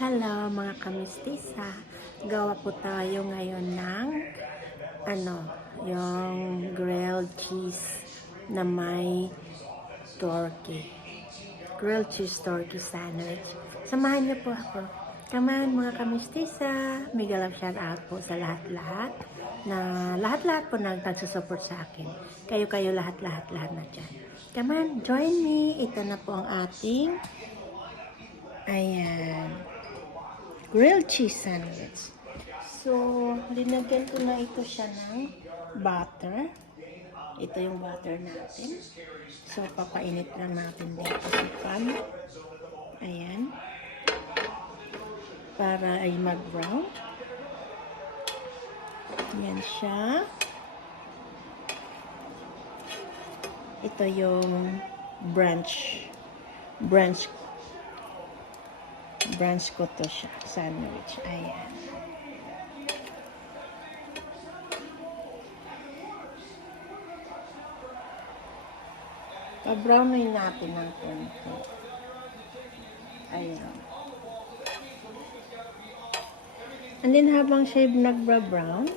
Hello mga kamistisa, gawa po tayo ngayon ng yung grilled cheese na may turkey. Grilled cheese turkey sandwich. Samahan niyo po ako. Come on mga kamistisa, mega love shout out po sa lahat-lahat na lahat-lahat po nagsusupport sa akin. Kayo lahat-lahat na dyan. Come on, join me. Ito na po ang ating grilled cheese sandwich. So, linagyan ko na ito siya ng butter. Ito yung butter natin. So, papainit lang natin dito sa pan. Ayan. Para ay mag-brown. Ayan siya. Ito yung branch ko to siya, sandwich. Ayan. Pa-brownin natin ng konti. Ayan. And then habang siya nag-brown,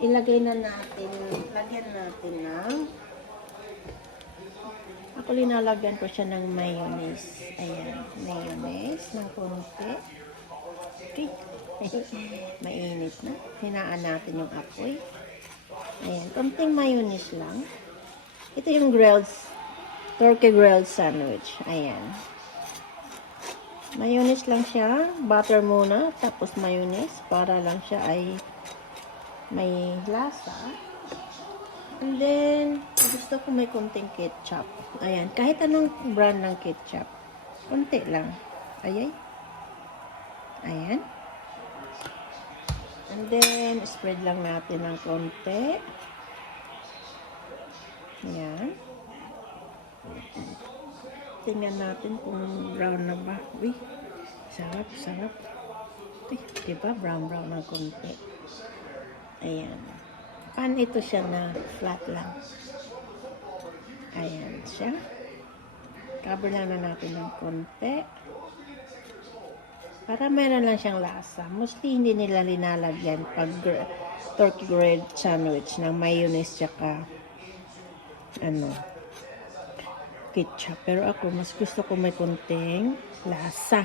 lagyan natin ng ako linalagyan ko siya ng mayonnaise. Ayan, mayonnaise ng konti. Okay. Mainit na. Hinaan natin yung apoy. Ayan, konting mayonnaise lang. Ito yung turkey grilled sandwich. Ayan. Mayonnaise lang siya. Butter muna, tapos mayonnaise para lang siya ay may lasa. And then, gusto ko may konting ketchup. Ayan, kahit anong brand ng ketchup. Konti lang. Ayan. Ayan. And then, spread lang natin ng konti. Ayan. Tingnan natin kung brown na ba. Uy, sarap. Uy, diba? Brown ng konti. Ayan. Pan ito siya na flat lang. Ayan siya. Cover lang na natin ng konti. Para meron lang siyang lasa. Mostly hindi nila linalagyan pag turkey grilled sandwich ng mayonnaise tsaka ketchup. Pero ako, mas gusto ko may konting lasa.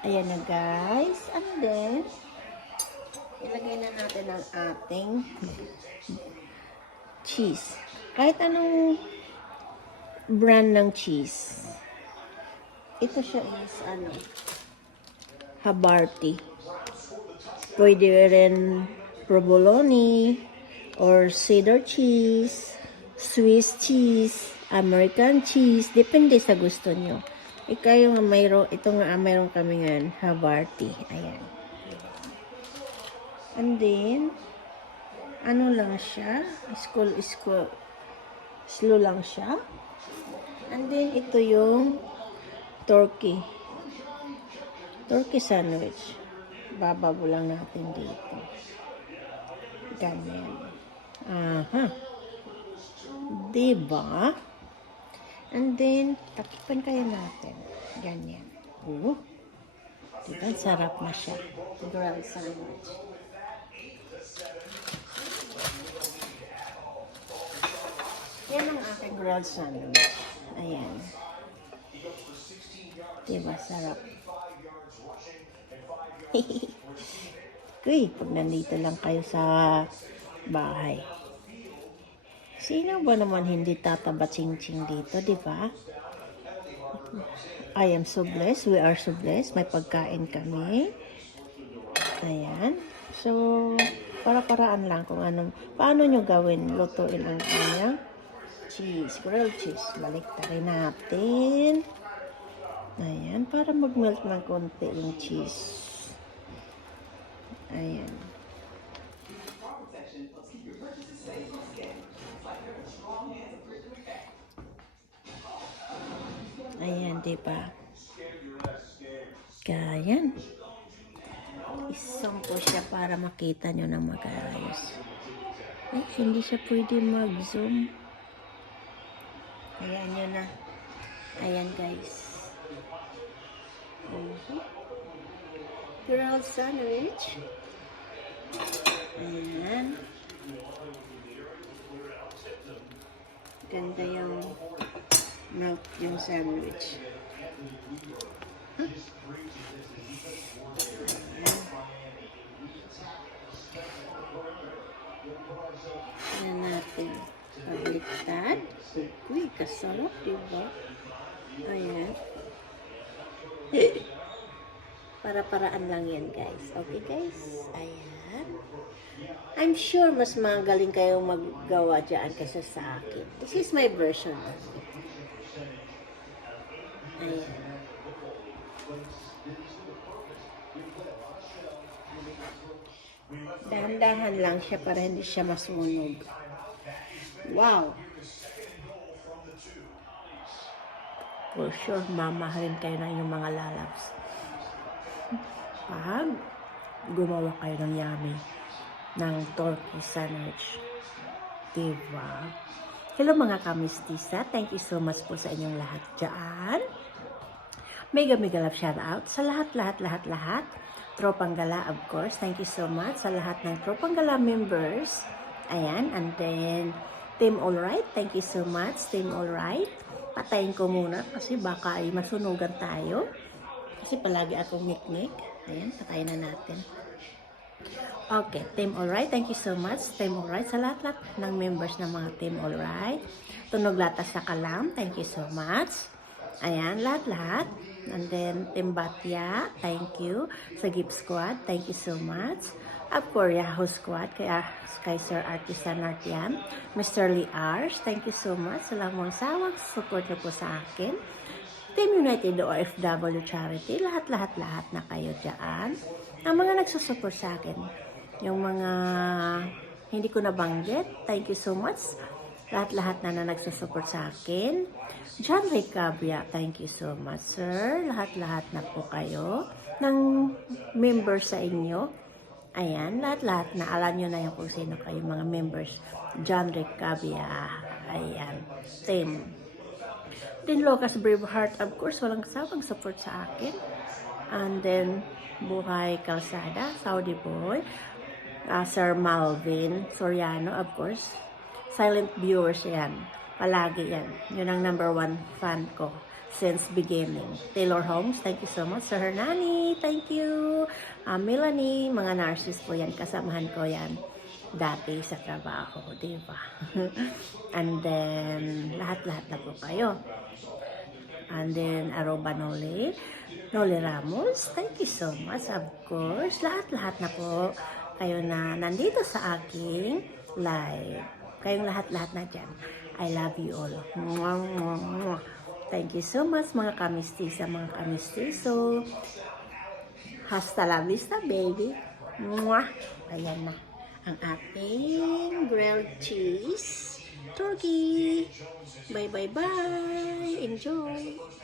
Ayan na guys. And then, ilagay na natin ang ating cheese. Kahit anong brand ng cheese. Ito siya is Havarti. Pwede rin provolone or cheddar cheese, Swiss cheese, American cheese. Depende sa gusto nyo. Ito nga mayroon kami ngayon, Havarti. Ayan. And then, lang siya. Slow lang siya. And then, ito yung turkey sandwich. Bababo lang natin dito. Ganyan. Aha. Diba? And then, takipan kayo natin. Ganyan. Diba? Sarap na siya. Grilled sandwich. Yan ang aking grilled sandwich. Ayan. Diba? Sarap. Uy, pag nandito lang kayo sa bahay. Sino ba naman hindi tataba ching-ching dito, diba? I am so blessed. We are so blessed. May pagkain kami. Ayan. So, para-paraan lang kung paano nyo gawin. Lutuin ang kanyang cheese. Grilled cheese. Baliktarin natin. Ayan. Para mag-melt ng konti yung cheese. Ayan. Ayan, diba? Ganyan. Isang po siya para makita nyo na mag-ayos. Hindi siya pwede mag-zoom. Ayan yun na. Ayan guys. grilled sandwich. Ayan. Ganda yung melt yung sandwich. Ayan natin. Pabaliktad. Uy, kasarap, diba? Ayan. Para-paraan lang yan, guys. Okay, guys? Ayan. I'm sure mas magaling kayong maggawa dyan kasi sa akin. This is my version. Ayan. Dahan-dahan lang siya para hindi siya masunog. Wow! For sure, mamahalin kayo ng inyong mga lalabs. Pag gumawa kayo ng yummy ng turkey sandwich. Diba? Hello mga kamistisa. Thank you so much po sa inyong lahat dyan. Mega love shout out sa lahat. Tropang Gala, of course. Thank you so much sa lahat ng Tropang Gala members. Ayan. And then, Team Alright. Thank you so much, Team Alright. Patayin ko muna kasi baka ay masunugan tayo. Kasi palagi akong niknik. Ayan, patayin na natin. Okay, Team Alright. Thank you so much, Team Alright. Sa lahat ng members ng mga Team Alright. Tunog Latas sa Kalam. Thank you so much. Ayan, lahat. And then, Team Batya, thank you. Sa Gift Squad, thank you so much. Of course, Yahoo Squad, kay Sir Artisan Artian. Mr. Lee Ars, thank you so much. Salamat sawang support niyo po sa akin. Team United OFW Charity, lahat na kayo dyan. Ang mga nagsusupport sa akin, yung mga hindi ko nabanggit, thank you so much. Lahat na nagsusupport sa akin. John Ray Cabria, thank you so much, sir. Lahat na po kayo ng members sa inyo. Ayan, lahat na. Alam nyo na yung kung sino kayo mga members. John Ray Cabria. Ayan, team. Then Lucas Braveheart, of course, walang kasabang support sa akin. And then, Buhay Calzada, Saudi Boy. Sir Malvin Soriano, of course. Silent viewers yan. Palagi yan. Yun ang number 1 fan ko since beginning. Taylor Holmes, thank you so much. Sir Hernani, thank you. Melanie, mga nurses po yan. Kasamahan ko yan dati sa trabaho. Diba? And then, lahat na po kayo. And then, Aroba Noli Ramos, thank you so much. Of course, lahat na po kayo na nandito sa aking live. Kayong lahat na dyan. I love you all. Mwah, mwah, mwah. Thank you so much mga kamistisa, mga kamistiso. Hasta la vista, baby. Mwah. Ayan na ang ating grilled cheese turkey. Bye. Enjoy.